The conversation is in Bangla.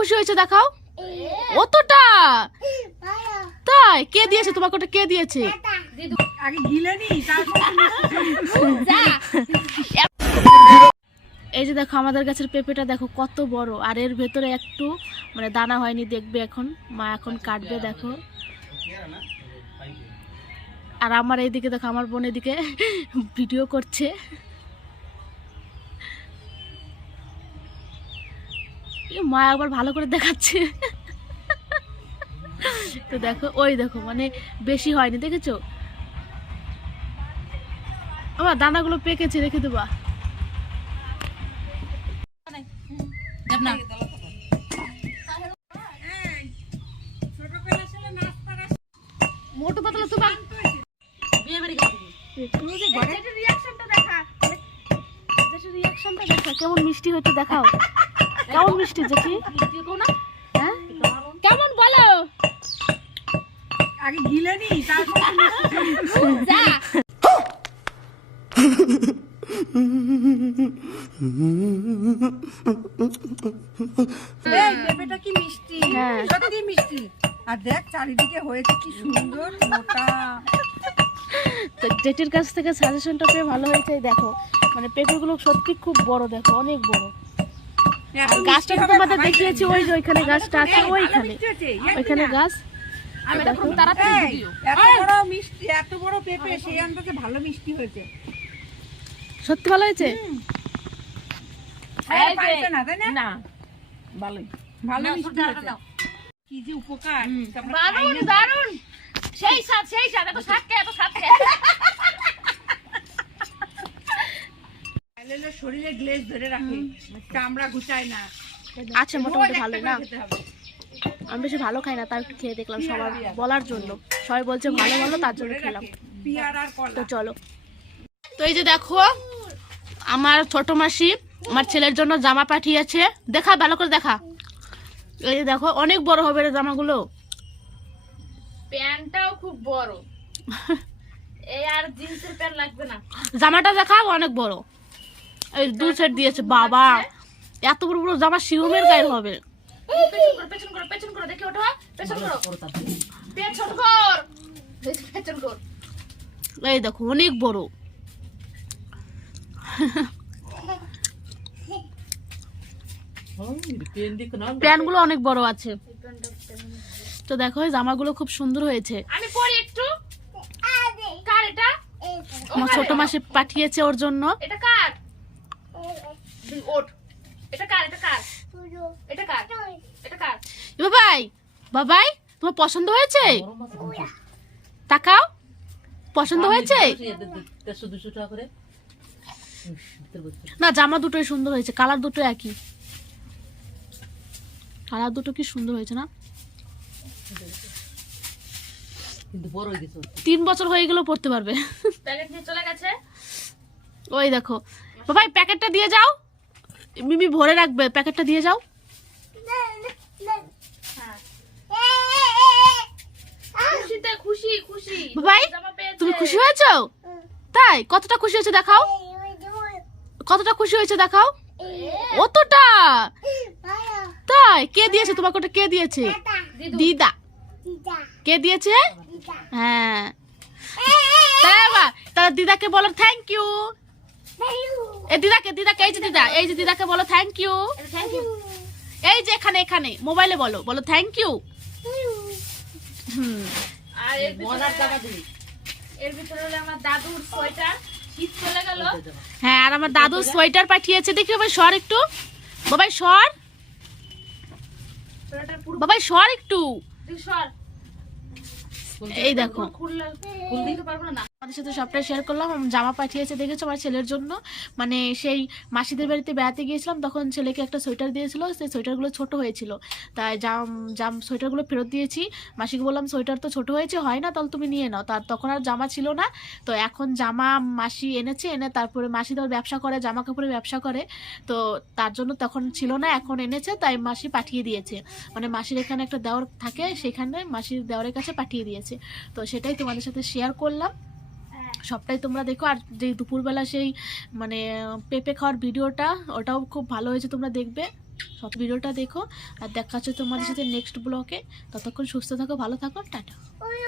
খুশি হয়েছে দেখাও। অতটা? তাই কে দিয়েছে? তোমাকে ওটা কে দিয়েছে? এই যে দেখো আমাদের গাছের পেঁপেটা দেখো কত বড়। আর এর ভেতরে একটু মানে দানা হয়নি দেখবে এখন। মা এখন কাটবে দেখো। আর আমার এইদিকে দেখো আমার বোন এদিকে ভিডিও করছে। মা একবার ভালো করে দেখাচ্ছে। তো দেখো ওই দেখো মানে বেশি হয়নি দেখেছ? আমার দানাগুলো পেকেছে রেখে দেবা। মোটু পাতলা রিয়াকশনটা দেখা। কেমন মিষ্টি হচ্ছে দেখাও। কেমন মিষ্টি জেঠি? হ্যাঁ? কেমন বলো? আগে গিলে নি পেঁপেটা কি মিষ্টি? হ্যাঁ। সত্যি মিষ্টি? আর দেখ চারিদিকে হয়েছে কি সুন্দর মোটা। তো জেঠির কাছ থেকে সাজেশনটা পেয়ে ভালো হয়েছে দেখো। মানে পেঁপেগুলো সত্যি খুব বড় দেখো অনেক বড়। গাছটা তো তোমাদের দেখিয়েছি ওই যে ওইখানে গাছটা আছে ওইখানে। ওইখানে গাছ। সেই আন্দাজে ভালো মিষ্টি হয়েছে। সত্যি ভালো হয়েছে? খাওয়া পাইছে না তাই না? না ভালোই। ভালো মিষ্টি হয়েছে। কি যে উপকার। তারপরে দারুণ সেই স্বাদ সেই স্বাদ এত স্বাদ এত স্বাদ শরীরে গ্লেজ ধরে রাখে চামড়া ঘুচায় না। আচ্ছা মোটামুটি একটা না। আমি বেশি ভালো খাই না তার একটু খেয়ে দেখলাম সবার বলার জন্য। সবাই বলছে ভালো ভালো তার জন্য খেলাম। তো চলো। তো এই যে দেখো আমার ছোট মাসি আমার ছেলের জন্য জামা পাঠিয়েছে। দেখা ভালো করে দেখা। এই যে দেখো অনেক বড় হবে রে জামাগুলো। প্যান্টটাও খুব বড়। এই আর জিন্সের প্যান্ট লাগবে না। জামাটা দেখাও অনেক বড়। এই দু সেট দিয়েছে বাবা। এত বড় বড় জামা শিরোমের গায়ের হবে। পেছন করো পেছন করো পেছন করো দেখি ওঠো পেছন করো। পেছন কর। পেছন কর। এই দেখো অনেক বড়। প্যান্টগুলো অনেক বড় আছে। তো দেখো জামাগুলো খুব সুন্দর হয়েছে। আমি পরি একটু। কার এটা? আমার ছোট মাসে পাঠিয়েছে ওর জন্য। এটা তুই ওঠ। এটা কার এটা কার? এটা কার? এটা কার? বাবাই বাবাই তোমার পছন্দ হয়েছে? তাকাও। পছন্দ হয়েছে? না জামা দুটোই সুন্দর হয়েছে কালার দুটো একই। কালার দুটো কি সুন্দর হয়েছে না? তিন বছর হয়ে গেলেও পড়তে পারবে। প্যাকেট নিয়ে চলে গেছে? ওই দেখো। বাবাই প্যাকেটটা দিয়ে যাও। মিমি ভরে রাখবে প্যাকেটটা দিয়ে যাও। খুশিতে খুশি খুশি। বাবাই তুমি খুশি হয়েছো? তাই কতটা খুশি হয়েছে দেখাও। কতটা খুশি হয়েছে দেখাও। অতটা। তাই কে দিয়েছে? তোমাকে ওটা কে দিয়েছে? দিদা। কে দিয়েছে? হ্যাঁ। তাই দিদাকে বলো থ্যাংক ইউ এ দিদাকে দিদাকে এই যে দিদা এই যে দিদাকে বলো থ্যাংক ইউ থ্যাংক ইউ এই যে এখানে এখানে মোবাইলে বলো বলো থ্যাংক ইউ হুম। আর এর ভিতরে এর ভিতরে হলো আমার দাদুর সোয়েটার শীত চলে গেল। হ্যাঁ আর আমার দাদু সোয়েটার পাঠিয়েছে। দেখি বাবাই সর একটু। বাবাই সর। বাবাই সর একটু। সর। এই দেখো। খুললে খুল পারব না। আমাদের সাথে সবটাই শেয়ার করলাম জামা পাঠিয়েছে দেখেছ আমার ছেলের জন্য? মানে সেই মাসিদের বাড়িতে বেড়াতে গিয়েছিলাম, তখন ছেলেকে একটা সোয়েটার দিয়েছিল, সেই সোয়েটারগুলো ছোট হয়েছিল। তাই জাম জাম, সোয়েটারগুলো ফেরত দিয়েছি। মাসিকে বললাম, সোয়েটার তো ছোট হয়েছে, হয় না, তাহলে তুমি নিয়ে নাও। তার তখন আর জামা ছিল না। তো এখন জামা মাসি এনেছে, এনে তারপরে মাসি তো ব্যবসা করে, জামা কাপড়ের ব্যবসা করে। তো তার জন্য তখন ছিল না, এখন এনেছে, তাই মাসি পাঠিয়ে দিয়েছে। মানে মাসির এখানে একটা দেওয়ার থাকে, সেখানে মাসির দেওয়ারের কাছে পাঠিয়ে দিয়েছে। তো সেটাই তোমাদের সাথে শেয়ার করলাম। সবটাই তোমরা দেখো। আর যে দুপুরবেলা সেই মানে পেঁপে খাওয়ার ভিডিওটা, ওটাও খুব ভালো হয়েছে তোমরা দেখবে। সব ভিডিওটা দেখো। আর দেখা হচ্ছে তোমাদের সাথে নেক্সট ব্লকে ততক্ষণ সুস্থ থাকো, ভালো থাকো, টাটা।